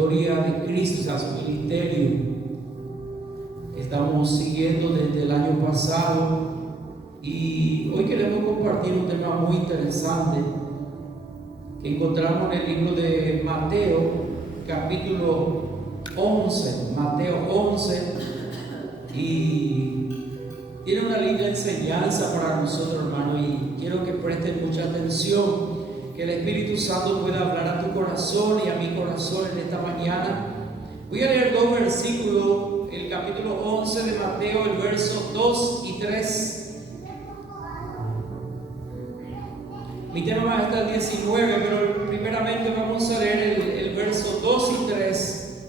historia de Cristo, o sea, su ministerio, que estamos siguiendo desde el año pasado. Y hoy queremos compartir un tema muy interesante que encontramos en el libro de Mateo, capítulo 11, Mateo 11, y tiene una linda enseñanza para nosotros, hermano, y quiero que presten mucha atención, que el Espíritu Santo pueda hablar a tu corazón y a mi corazón en esta mañana. Voy a leer dos versículos, el capítulo 11 de Mateo, el verso 2 y 3. Mi tema va hasta el 19, pero primeramente vamos a leer el verso 2 y 3.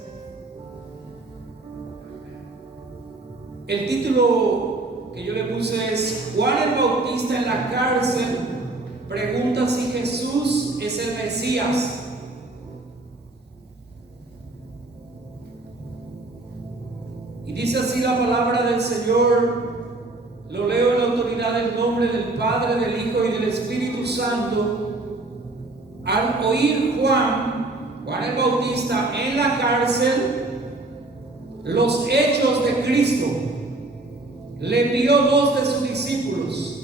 El título que yo le puse es: Juan el Bautista en la cárcel pregunta si Jesús es el Mesías. Y dice así la palabra del Señor. Lo leo en la autoridad del nombre del Padre, del Hijo y del Espíritu Santo. Al oír Juan el Bautista en la cárcel los hechos de Cristo, le envió dos de sus discípulos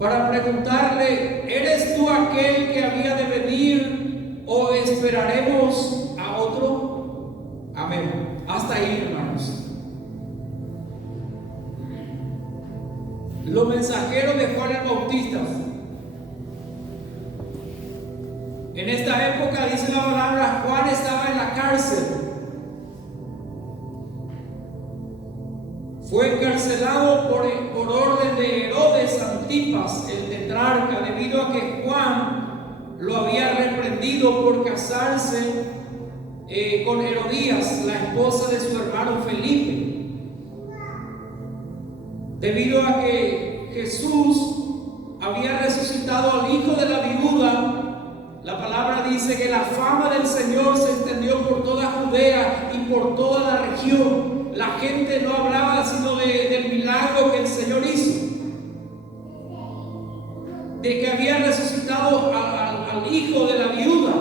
para preguntarle: ¿eres tú aquel que había de venir o esperaremos a otro? Amén. Hasta ahí, hermanos. Los mensajeros de Juan el Bautista. En esta época, dice la palabra, Juan estaba en la cárcel. Fue encarcelado por orden de Herodes Antipas, el tetrarca, debido a que Juan lo había reprendido por casarse con Herodías, la esposa de su hermano Felipe. Debido a que Jesús había resucitado al hijo de la viuda, la palabra dice que la fama del Señor se extendió por toda Judea y por toda la región. La gente no hablaba sino del milagro que el Señor hizo, de que había resucitado al hijo de la viuda.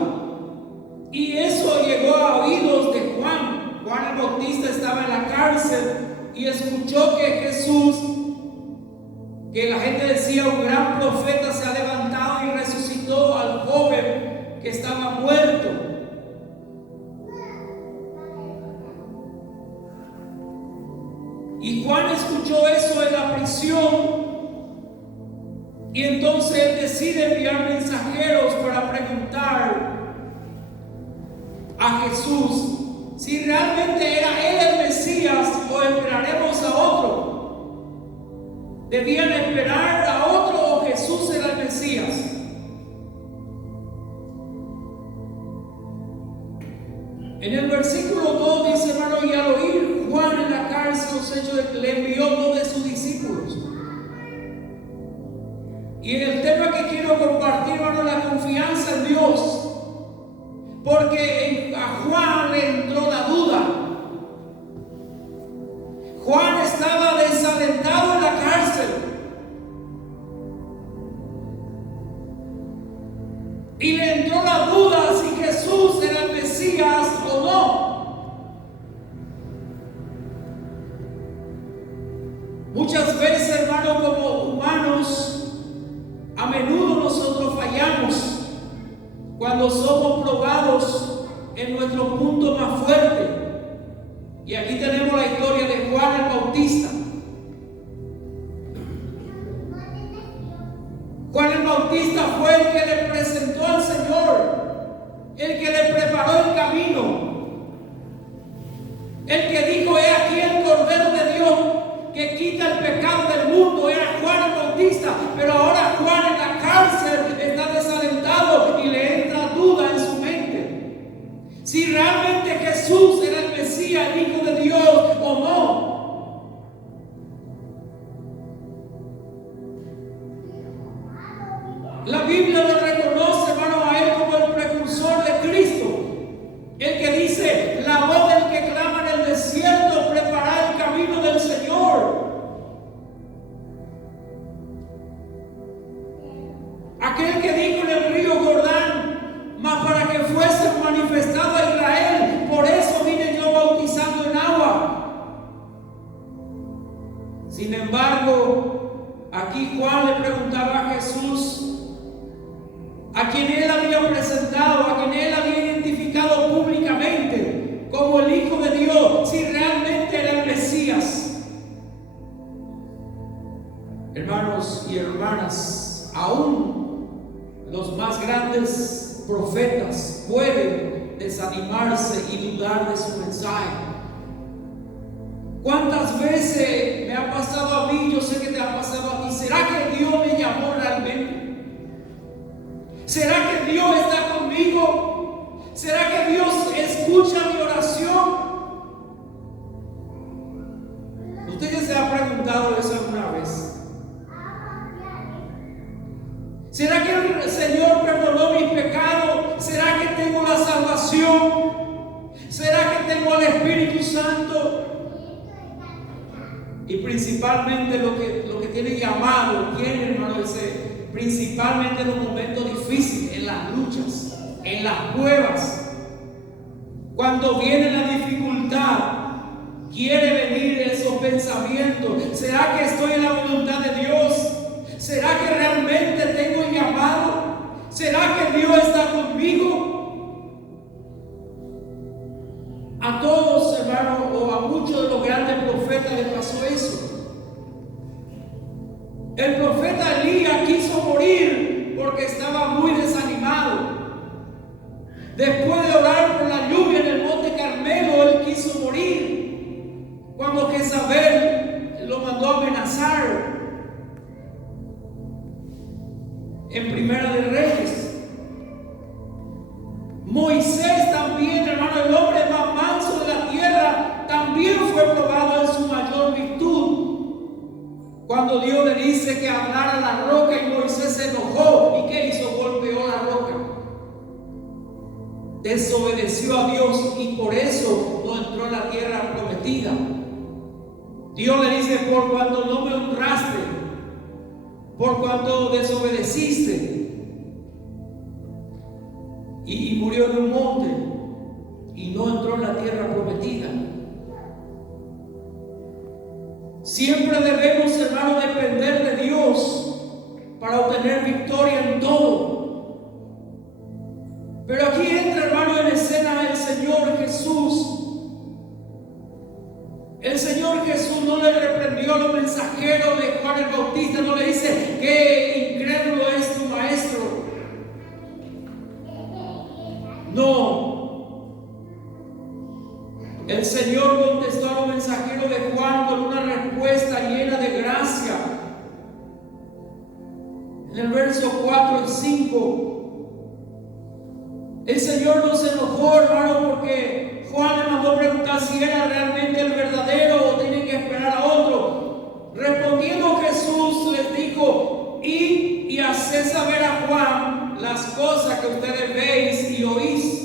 Y eso llegó a oídos de Juan. Juan el Bautista estaba en la cárcel y escuchó que Jesús, que la gente decía, un gran profeta se ha levantado y resucitó al joven que estaba muerto. Y Juan escuchó eso en la prisión, y entonces él decide enviar mensajeros para preguntar a Jesús si realmente era él el Mesías o esperaremos a otro. ¿Debían esperar a otro o Jesús era el Mesías? En el versículo 2 dice, hermano, y al oír Juan en la cárcel los hechos de que le envió dos de sus discípulos. Y en el tema que quiero compartir, hermano, la confianza en Dios. Porque a Juan le entró la duda. Juan estaba desalentado en la cárcel. Y le entró la duda si Jesús era el Mesías o no. Muchas veces, hermano, como humanos, a menudo nosotros fallamos cuando somos probados en nuestro punto más fuerte. Y aquí tenemos la historia de Juan el Bautista. Juan el Bautista fue el que le presentó al Señor, el que le preparó el camino, el que dijo: he aquí el Cordero de Dios que quita el pecado del mundo. Era Juan el Bautista, pero ahora Juan en la cárcel está desalentado y le entra duda en su mente si realmente Jesús era el Mesías, el Hijo de Dios o no. La Biblia lo reconoce, hermano, a él como el precursor de Cristo, el que dice: la voz del que clama en el desierto, preparad el camino del Señor. a quien él había presentado, a quien él había identificado públicamente como el Hijo de Dios, si realmente era el Mesías. Hermanos y hermanas, aún los más grandes profetas pueden desanimarse y dudar de su mensaje. ¿Cuántas veces me ha pasado a mí? Yo sé que te ha pasado a ti. ¿Será que Dios me llamó realmente? ¿Será que Dios está conmigo? ¿Será que Dios escucha mi oración? ¿Usted ya se ha preguntado eso alguna vez? ¿Será que el Señor perdonó mis pecados? ¿Será que tengo la salvación? ¿Será que tengo al Espíritu Santo? Y principalmente lo que tiene llamado, tiene, hermano, principalmente en los momentos difíciles, en las luchas, en las pruebas, cuando viene la dificultad, quiere venir esos pensamientos. ¿Será que estoy en la voluntad de Dios? ¿Será que realmente tengo el llamado? ¿Será que Dios está conmigo? A todos, hermanos, o a muchos de los grandes profetas les pasó eso. El profeta Elías quiso morir porque estaba muy desanimado. Después de orar por la lluvia en el monte Carmelo, él quiso morir cuando Jezabel lo mandó a amenazar. En Primera de Reyes, Moisés también, hermano, el hombre más manso de la tierra, también fue probado en su mayor virtud. Cuando Dios le dice que hablara la roca y Moisés se enojó, ¿y qué hizo? Golpeó la roca. Desobedeció a Dios y por eso no entró en la tierra prometida. Dios le dice: por cuanto no me honraste, por cuanto desobedeciste, y murió en un monte y no entró en la tierra prometida. Siempre debemos, hermano, depender de Dios para obtener victoria en todo. Pero aquí entra, hermano, en escena el Señor Jesús. El Señor Jesús no le reprendió a los mensajeros de Juan el Bautista, no le dice: qué incrédulo es tu maestro. No. El Señor contestó a los mensajeros de Juan con una respuesta llena de gracia. En el verso 4 y 5, el Señor no se enojó, hermano, porque Juan le mandó preguntar si era realmente el verdadero o tienen que esperar a otro. Respondiendo Jesús les dijo: id y haced saber a Juan las cosas que ustedes veis y oís.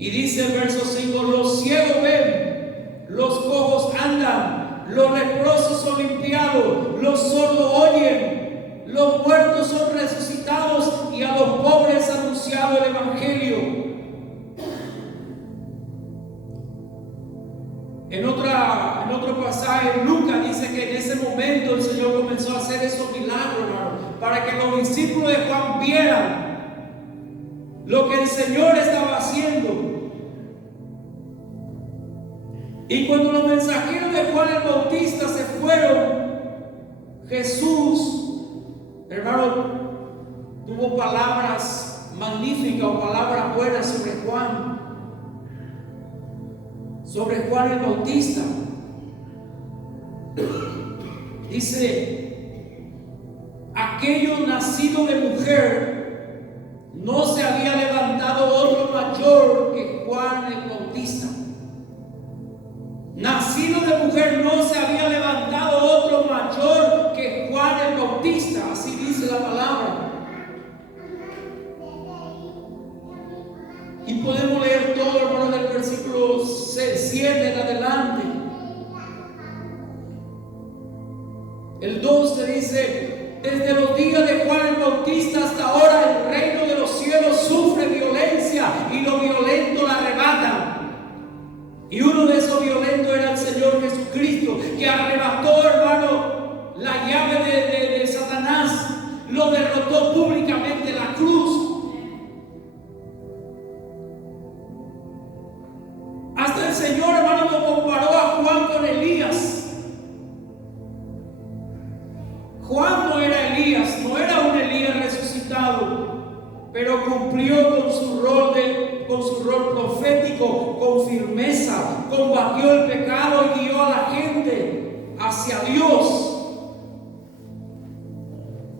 Y dice el verso 5: los ciegos ven, los cojos andan, los leprosos son limpiados, los sordos oyen, los muertos son resucitados y a los pobres anunciado el Evangelio. En otro pasaje, Lucas dice que en ese momento el Señor comenzó a hacer esos milagros, hermano, para que los discípulos de Juan vieran lo que el Señor estaba haciendo. Y cuando los mensajeros de Juan el Bautista se fueron, Jesús, hermano, tuvo palabras magníficas o palabras buenas sobre Juan el Bautista. Dice: aquello nacido de mujer, no se había levantado otro mayor que Juan el Bautista. Nacido de mujer, no se había levantado otro mayor que Juan el Bautista. Así dice la palabra. Y podemos leer todo, hermano, del versículo 7 en adelante. El 12 dice: desde los días de Juan el Bautista hasta ahora el reino de los cielos sufre violencia y los violentos la arrebatan. Y uno de esos violentos era el Señor Jesucristo, que arrebató, hermano, la llave de Satanás, lo derrotó públicamente pero cumplió con su rol profético, con firmeza, combatió el pecado y guió a la gente hacia Dios.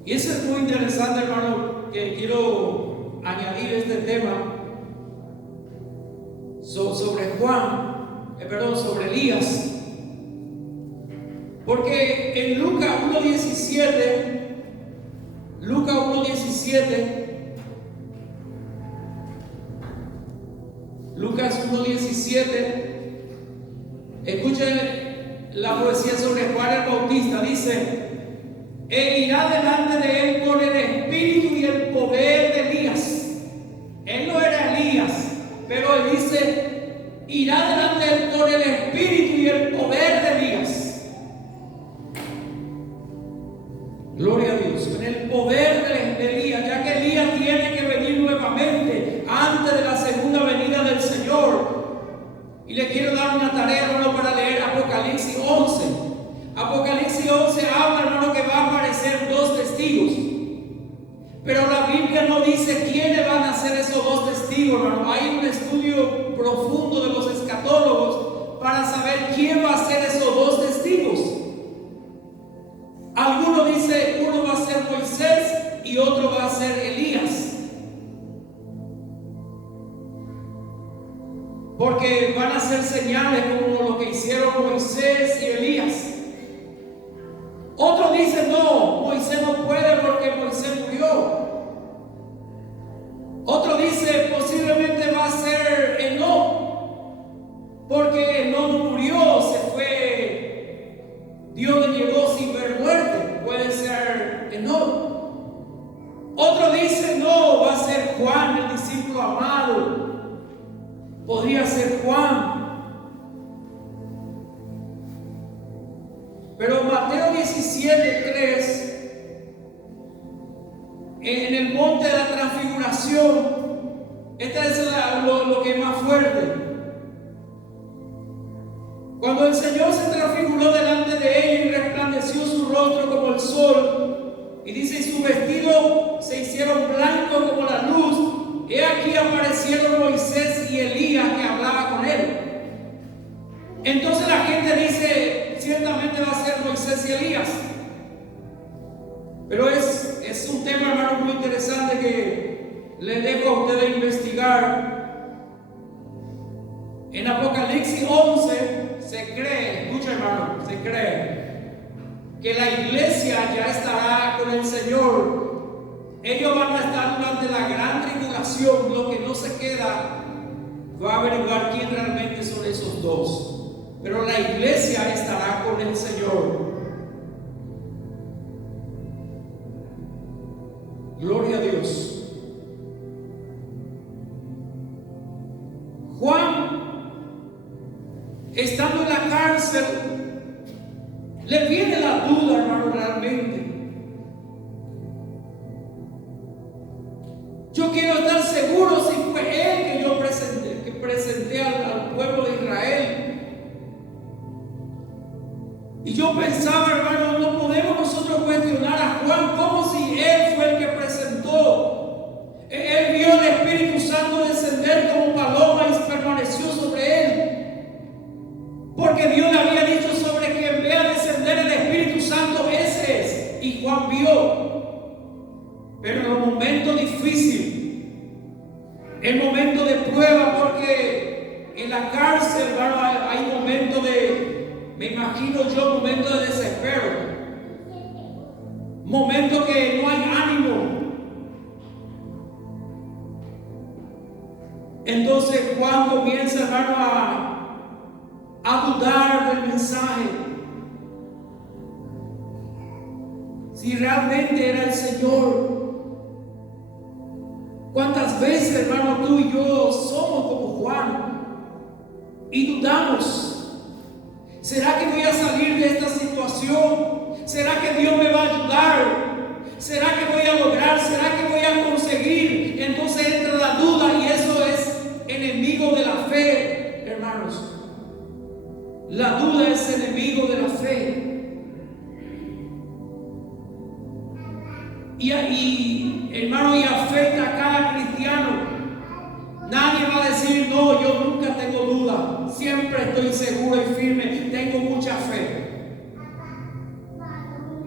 Y eso es muy interesante, hermano, que quiero añadir este tema sobre Elías. Porque en Lucas 1:17, escuchen la profecía sobre Juan el Bautista. Dice: Él irá delante de él con el espíritu y el poder de Elías. Él no era Elías, pero él dice: irá delante de él con el espíritu y el poder de Elías. Gloria a Dios. En el poder de Elías, ya que Elías tiene que venir nuevamente antes de la segunda venida del Señor. Y le quiero dar una tarea, hermano, para leer Apocalipsis 11. Apocalipsis 11 habla, hermano, que va a aparecer dos testigos. Pero la Biblia no dice quiénes van a ser esos dos testigos, hermano. Hay un estudio profundo de los escatólogos para saber quién va a ser esos dos testigos. Algunos dicen uno va a ser Moisés y otro va a ser Elías. Porque van a ser señales como lo que hicieron Moisés y Elías. Otros dicen no, Moisés no puede porque Moisés murió. Otro dice posiblemente va a ser Enoc, porque Enoc no murió, se fue, Dios le llevó sin ver muerte. Puede ser Enoc. Otro dice no, va a ser Juan, el discípulo amado. Podría ser Juan. Pero Mateo 17:3, en el monte de la transfiguración, esta es lo que es más fuerte. Cuando el Señor se transfiguró delante de ellos y resplandeció su rostro como el sol, y dice, y su vestido se hicieron blanco como la luz, he aquí aparecieron Moisés y Elías que hablaba con él. Entonces la gente dice, ciertamente va a ser Moisés y Elías. Pero es un tema, hermano, muy interesante que les dejo a ustedes investigar. En Apocalipsis 11 se cree, escucha, hermano, se cree que la iglesia ya estará con el Señor. Ellos van a estar durante la gran tribulación. Lo que no se queda va a averiguar quién realmente son esos dos. Pero la iglesia estará con el Señor. Gloria a Dios. Juan, estando en la cárcel, le viene la duda, hermano, realmente. Yo quiero estar seguro si fue él que yo presenté al pueblo de Israel. Y yo pensaba, hermano, no podemos nosotros cuestionar a Juan como si él fue el que presentó. Él vio el Espíritu Santo descender como paloma y permaneció sobre él. Porque Dios le había dicho sobre quien vea descender el Espíritu Santo, ese es. Y Juan vio. Pero en los momentos difíciles, el momento de prueba, porque en la cárcel, hermano, hay momentos me imagino yo, momentos de desespero, momentos que no hay ánimo. Entonces Juan comienza, hermano, a dudar del mensaje. Si realmente era el Señor. ¿Cuántas veces, hermano, tú y yo somos como Juan y dudamos? ¿Será que voy a salir de esta situación? ¿Será que Dios me va a ayudar? ¿Será que voy a lograr? ¿Será que voy a conseguir? Entonces entra la duda y eso es enemigo de la fe, hermanos. La duda es enemigo de la fe. Y hermano, y afecta a cada siempre estoy seguro y firme, tengo mucha fe.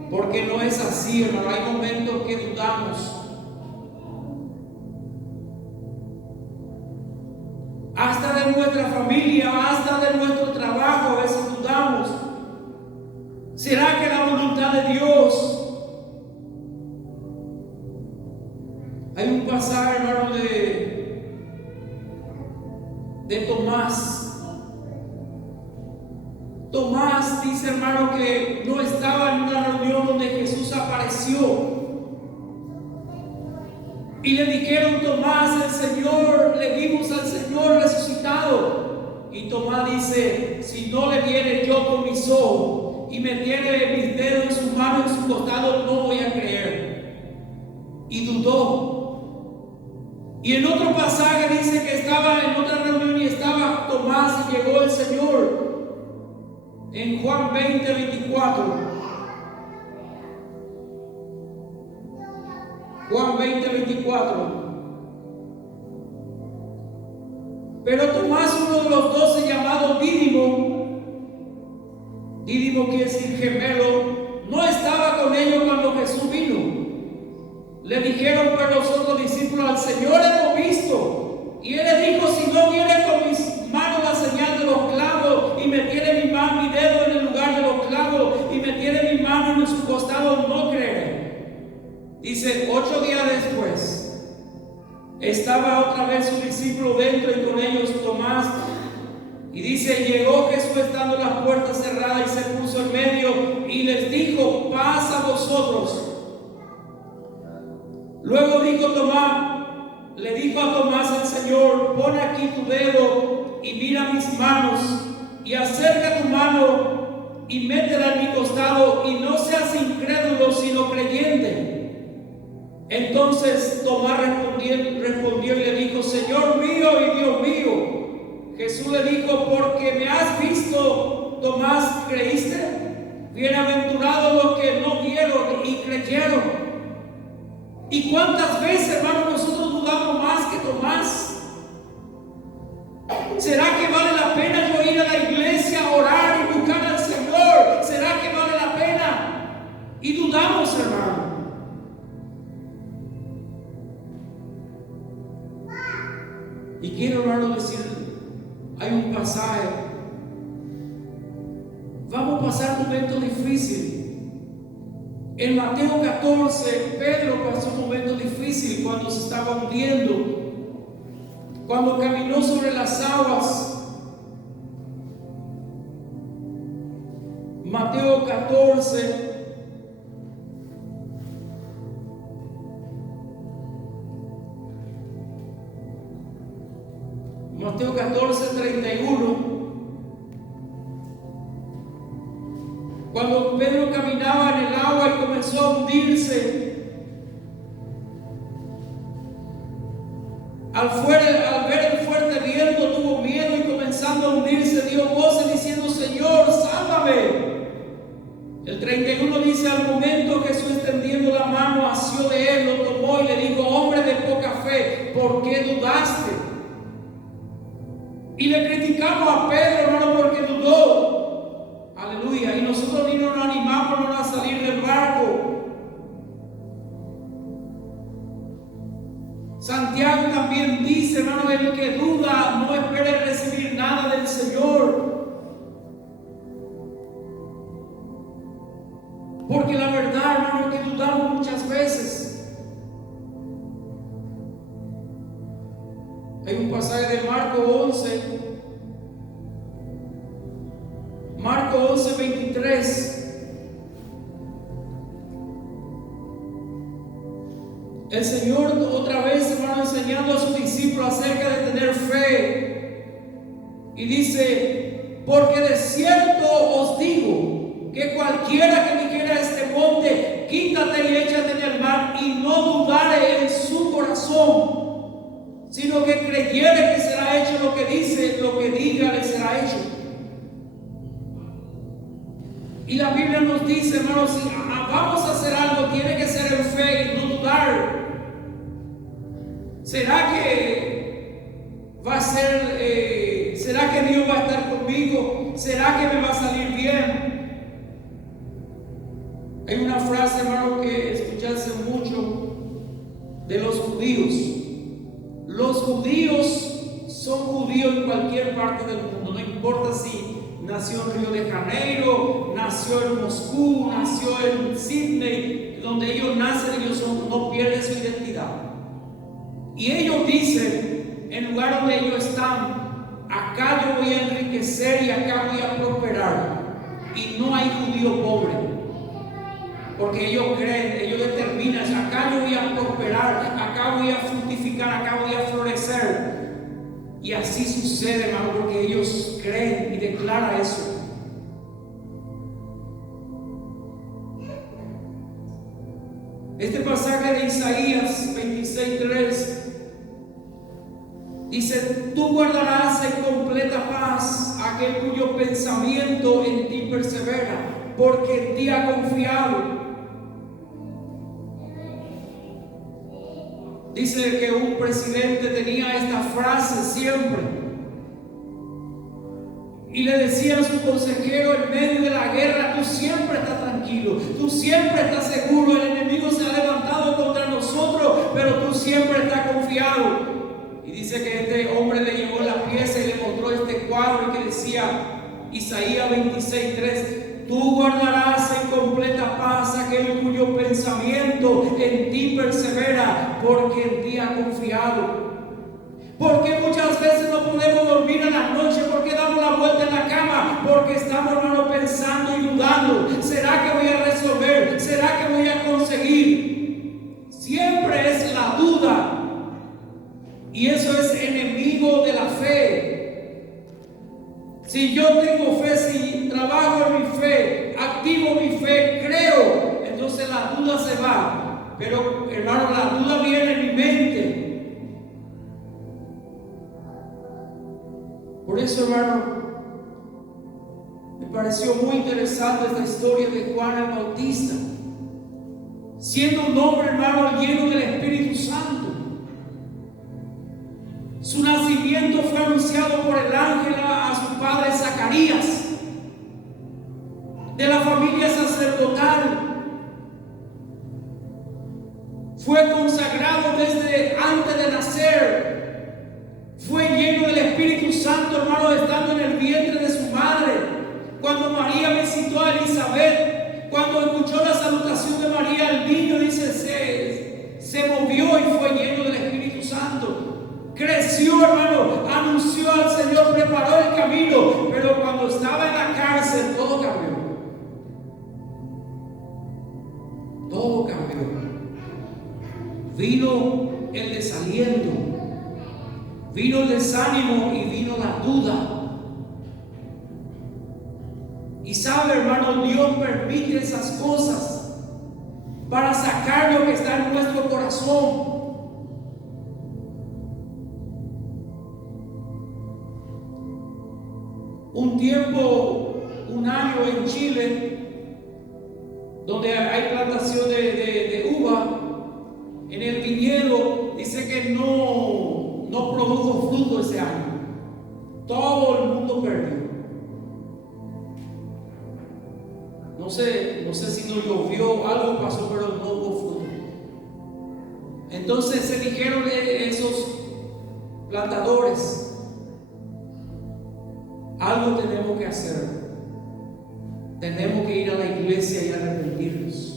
Porque no es así, hermano. Hay momentos que dudamos. Hasta de nuestra familia, hasta de nuestro trabajo, a veces dudamos. ¿Será que la voluntad de Dios? Hay un pasaje, hermano, de Tomás. Tomás dice, hermano, que no estaba en una reunión donde Jesús apareció. Y le dijeron, Tomás, el Señor, le vimos al Señor resucitado. Y Tomás dice, si no le viene yo con mis ojos y me tiene mis dedos en su mano y en su costado, no voy a creer. Y dudó. Y en otro pasaje dice que estaba en otra reunión y estaba Tomás y llegó el Señor. En Juan 20, 24. Juan 20, 24. Pero Tomás, uno de los 12 llamado Dídimo, Dídimo quiere decir gemelo, no estaba con ellos cuando Jesús vino. Le dijeron pues los otros discípulos, al Señor hemos visto. Y él le dijo, si no viene con mis manos la señal de los clavos y me tiene mi mano, mi dedo en el lugar de los clavos y me tiene mi mano en su costado, no creeré. Dice, 8 días después, estaba otra vez su discípulo dentro y con ellos Tomás. Y dice, llegó Jesús estando las puertas cerradas y se puso en medio y les dijo, paz a vosotros. Luego le dijo a Tomás el Señor, pon aquí tu dedo y mira mis manos y acerca tu mano y métela en mi costado y no seas incrédulo sino creyente. Entonces Tomás respondió y le dijo, Señor mío y Dios mío. Jesús le dijo, porque me has visto, Tomás, ¿creíste? Bienaventurados los que no vieron y creyeron. ¿Y cuántas veces, hermano, nosotros dudamos más que Tomás? ¿Será que vale la pena yo ir a la iglesia a orar y buscar al Señor? ¿Será que vale la pena? Y dudamos, hermano. Y quiero, hermano, decir, hay un pasaje. Vamos a pasar momentos difíciles. En Mateo 14, Pedro pasó un momento difícil cuando se estaba hundiendo, cuando caminó sobre las aguas. Mateo 14. Mateo 14, 31. Cuando Pedro caminaba en el agua y comenzó a hundirse, al ver el fuerte viento tuvo miedo y comenzando a hundirse dio voces diciendo, Señor, sálvame. El 31 dice, al momento Jesús extendiendo la mano asió de él, lo tomó y le dijo, hombre de poca fe, ¿por qué dudaste? Y le criticamos a Pedro, hermano, porque dudó. Aleluya. Y nosotros ni nos animamos a salir del barco. Santiago también dice, hermano, el que duda no espere recibir nada del Señor. Porque la verdad, hermano, es que dudamos muchas veces. Hay un pasaje de Marco 11. Marco 11, 23. El Señor otra vez, hermano, enseñando a sus discípulos acerca de tener fe. Y dice, porque de cierto os digo, que cualquiera que dijera a este monte, quítate y échate en el mar, y no dudare en su corazón, sino que creyere que será hecho lo que dice, lo que diga le será hecho. Y la Biblia nos dice, hermanos, si vamos a hacer algo, tiene que ser en fe y no dudar. ¿Será que va a ser ¿Será que Dios va a estar conmigo? ¿Será que me va a salir bien? Hay una frase, hermano, que escuché hace mucho de los judíos. Los judíos son judíos en cualquier parte del mundo, no importa si nació en Río de Janeiro, nació en Moscú, nació en Sydney, donde ellos nacen, ellos no pierden su identidad. Y ellos dicen, en lugar donde ellos están, acá yo voy a enriquecer y acá voy a prosperar. Y no hay judío pobre, porque ellos creen, ellos determinan, acá yo voy a prosperar, acá voy a fructificar, acá voy a florecer. Y así sucede, hermano, porque ellos creen y declaran eso. Este pasaje de Isaías 26:3 dice: tú guardarás en completa paz aquel cuyo pensamiento en ti persevera, porque en ti ha confiado. Dice que un presidente tenía esta frase siempre y le decía a su consejero en medio de la guerra: tú siempre estás tranquilo, tú siempre estás seguro, el enemigo se ha levantado contra nosotros, pero tú siempre estás confiado. Y dice que este hombre le llevó la pieza y le mostró este cuadro que decía Isaías 26:3: tú guardarás en completa paz aquel cuyo pensamiento en ti persevera, porque en ti ha confiado. Porque muchas veces no podemos dormir en la noche, porque damos la vuelta en la cama, porque estamos, hermano, pensando y dudando: ¿será que voy a resolver? ¿Será que voy a conseguir? Siempre es la duda, y eso es enemigo de la fe. Si yo tengo fe, si trabajo en mi fe, activo mi fe, creo, entonces la duda se va. Pero, hermano, la duda viene en mi mente. Por eso, hermano, me pareció muy interesante esta historia de Juan el Bautista, siendo un hombre, hermano, lleno del Espíritu Santo. Su nacimiento fue anunciado por el ángel a su padre Zacarías, de la familia sacerdotal. Fue consagrado desde antes de nacer. Fue lleno del Espíritu Santo, hermano, estando en el vientre de su madre. Cuando María visitó a Elizabeth, cuando escuchó la salutación de María, el niño, dice, se movió y fue lleno del Espíritu Santo. Creció, hermano, anunció al Señor, preparó el camino, pero cuando estaba en la cárcel todo cambió. Todo cambió. Vino el desaliento, vino el desánimo y vino la duda. Y sabe, hermano, Dios permite esas cosas para sacar lo que está en nuestro corazón. Un tiempo, un año en Chile, donde hay plantación de uva, en el viñedo dice que no produjo fruto ese año. Todo el mundo perdió. No sé si no llovió, algo pasó, pero no hubo fruto. Entonces se dijeron esos plantadores: algo tenemos que hacer. Tenemos que ir a la iglesia y arrepentirnos.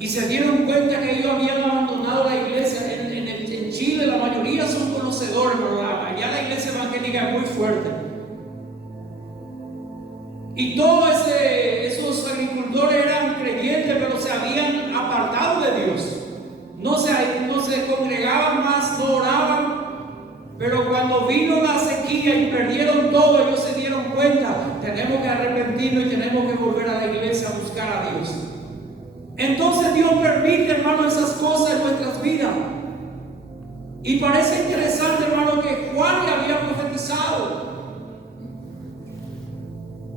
Y se dieron cuenta que ellos habían abandonado la iglesia. En Chile la mayoría son conocedores, pero allá la iglesia evangélica es muy fuerte. Y todos esos agricultores eran creyentes, pero se habían apartado de Dios. No se congregaban más, no oraban. Pero cuando vino la sequía y perdieron todo, ellos se dieron cuenta: tenemos que arrepentirnos y tenemos que volver a la iglesia a buscar a Dios. Entonces Dios permite, hermano, esas cosas en nuestras vidas. Y parece interesante, hermano, que Juan le había profetizado.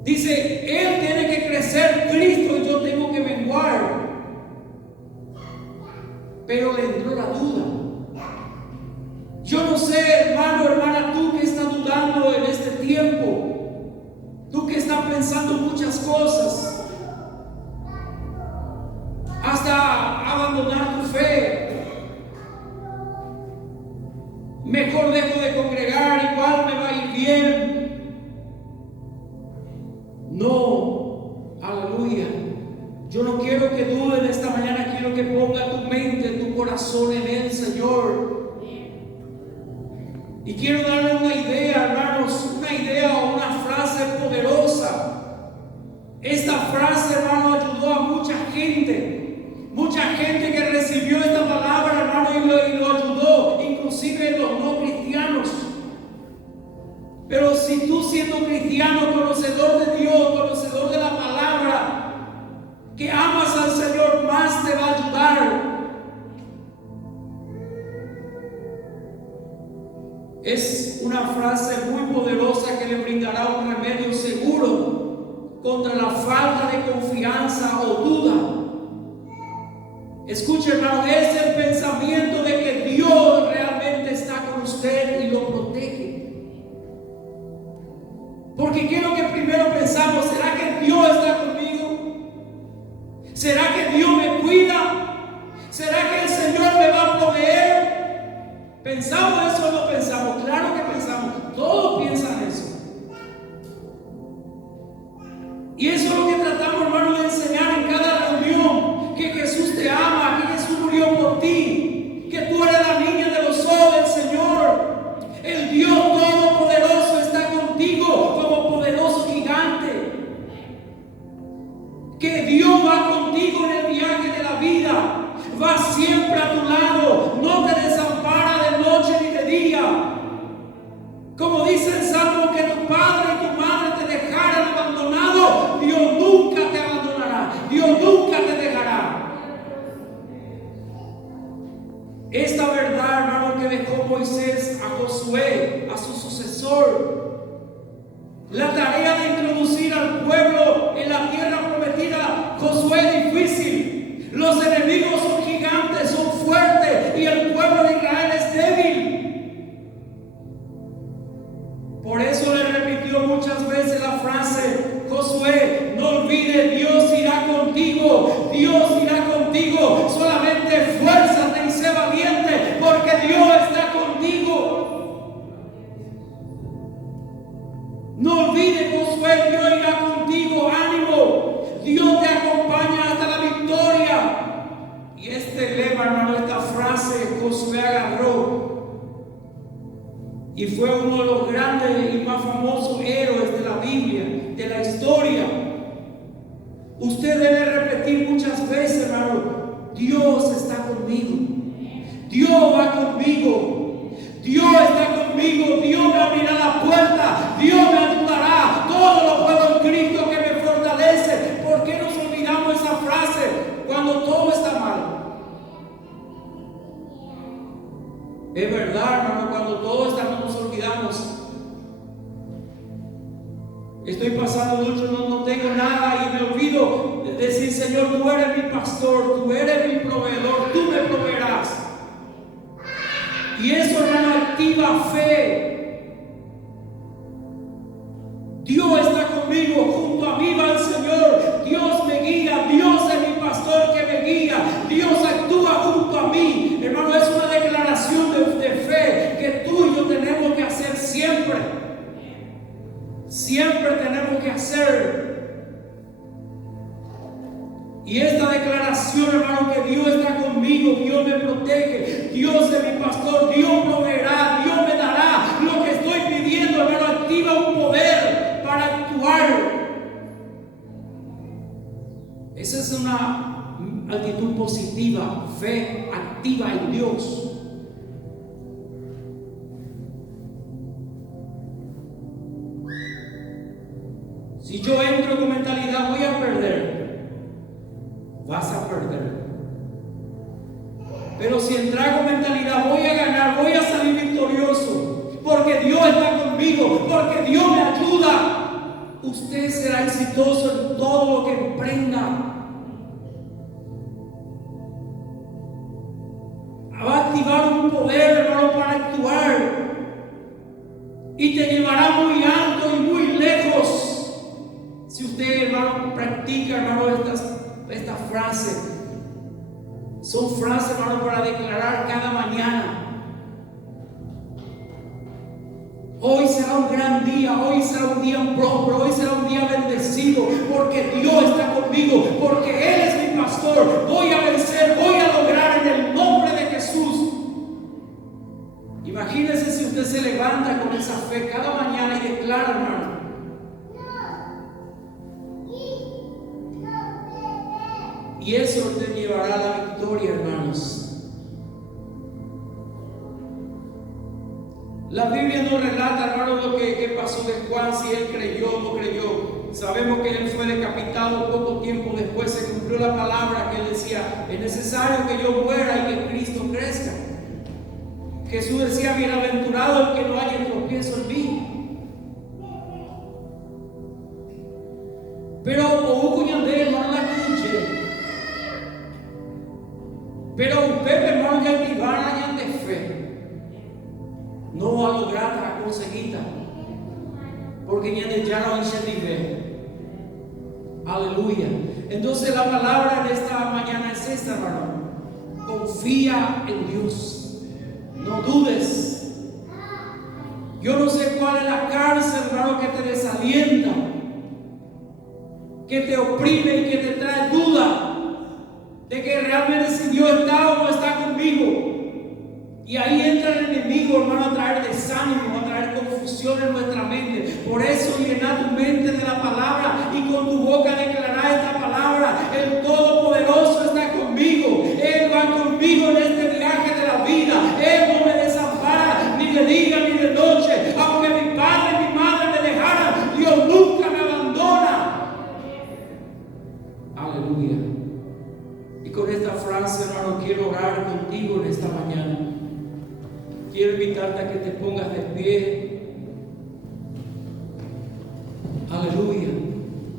Dice: Él tiene que crecer, Cristo, y yo tengo que menguar. Pero le entró la duda. Yo no sé, hermano, hermana, tú que estás dudando en este tiempo, tú que estás pensando muchas cosas, hasta abandonar tu fe, mejor dejo de congregar, igual me va a ir bien. No, aleluya. Yo no quiero que duden esta mañana, quiero que ponga tu mente, tu corazón en el Señor. Y quiero darle una idea, hermanos, una idea o una frase poderosa. Esta frase, hermano, ayudó a mucha gente que recibió esta palabra, hermano, y lo ayudó, inclusive los no cristianos. Pero si tú, siendo cristiano, conocedor de Dios, conocedor de la palabra, que amas al Señor, más te va a ayudar. Es una frase muy poderosa que le brindará un remedio seguro contra la falta de confianza o duda. Escuche, hermano, es el pensamiento de que Dios realmente está con usted y lo protege. Porque quiero que primero pensamos, ¿será que Dios está conmigo? ¿Será que Dios me cuida? ¿Será que el Señor me va a proveer? ¿Pensamos eso o no pensamos? Claro que pensamos. Todos piensan eso. Y eso es lo que tratamos, hermano, de enseñar en cada reunión. Que Jesús te ama, que Jesús murió por ti, que tú eres la niña de los ojos del Señor. El Dios Todopoderoso está contigo como poderoso gigante. Que Dios va contigo en el viaje de la vida. Va siempre a tu lado, no te desampara de noche ni de día. Como dice el Salmo, que tu padre y tu madre te dejaran abandonado, Dios nunca te abandonará, Dios nunca te dejará. Esta verdad, hermano, que dejó Moisés a Josué, a su sucesor, la tarea de introducir al pueblo en la tierra prometida, Josué, es difícil. Los enemigos son gigantes, son fuertes, y el pueblo de Israel es débil. Por eso le repitió muchas veces la frase: Josué, no olvides, Dios irá contigo, Dios irá contigo, solamente esfuérzate y sé valiente, porque Dios está contigo. No olvides, Josué, Dios irá contigo, ánimo, Dios te acompaña hasta la victoria. Y este lema, hermano, esta frase, Josué agarró y fue uno de los grandes y más famosos héroes de la Biblia, de la historia. Usted debe repetir muchas veces, hermano: Dios está conmigo, Dios va conmigo, Dios está conmigo, Dios me abrirá la puerta, Dios me ayudará, todo lo puedo en Cristo que me fortalece. ¿Por qué nos olvidamos esa frase cuando todo está mal? Es verdad, hermano, cuando todo está mal nos olvidamos. Estoy pasando mucho, no tengo nada, y me olvido de decir: Señor, tú eres mi pastor, tú eres mi proveedor, tú me proveerás. Y eso, hermano, activa fe. Dios está conmigo, junto a mí va el Señor, Dios me guía, Dios es mi pastor que me guía, Dios actúa junto a mí. Hermano, es una declaración de fe que tú y yo tenemos que hacer siempre. Siempre tenemos que hacer. Y esta declaración, hermano, que Dios está conmigo, Dios me protege, Dios es mi pastor, Dios proveerá, Dios me dará lo que estoy pidiendo, hermano, activa un poder para actuar. Esa es una actitud positiva, fe activa en Dios. Si yo entro con mentalidad voy a perder, vas a perder. Pero si entras con mentalidad voy a ganar, voy a salir victorioso, porque Dios está conmigo, porque Dios me ayuda, usted será exitoso en todo lo que emprenda. Va a activar un poder, hermano, para actuar. y te llevará muy alto y muy lejos. Si usted, hermano, practica, hermano, esta frase, son frases, hermano, para declarar cada mañana. Hoy será un gran día, hoy será un día próspero, hoy será un día bendecido, porque Dios está conmigo, porque Él es mi pastor. Voy a vencer, voy a lograr en el nombre de Jesús. Imagínese si usted se levanta con esa fe cada mañana y declara, hermano. Y eso te llevará a la victoria, hermanos. La Biblia no relata, hermano, lo que pasó de Juan, si él creyó o no creyó. Sabemos que él fue decapitado poco tiempo después. Se cumplió la palabra que él decía: es necesario que yo muera y que Cristo crezca. Jesús decía: bienaventurado el que no haya tropiezo en mí. Pero hubo de hermano la escuché. Pero usted, hermano, ya activar de fe. No va a lograr la conseguida, porque ya no nivel. Aleluya. Entonces la palabra de esta mañana es esta, hermano: confía en Dios, no dudes. Yo no sé cuál es la cárcel, hermano, que te desalienta, que te oprime y que te trae duda de que realmente si Dios está o no está conmigo. Y ahí entra el enemigo, hermano, a traer desánimo, a traer confusión en nuestra mente. Por eso llena tu mente de la palabra y con tu boca declarar esta palabra: el Todopoderoso está conmigo. Él va conmigo en este viaje de la vida. Él no me desampara ni de día ni de noche. Aunque mi padre y mi madre me dejaran, Dios nunca me abandona. Aleluya. Y con esta frase, hermano, quiero orar contigo en esta mañana. Quiero invitarte a que te pongas de pie.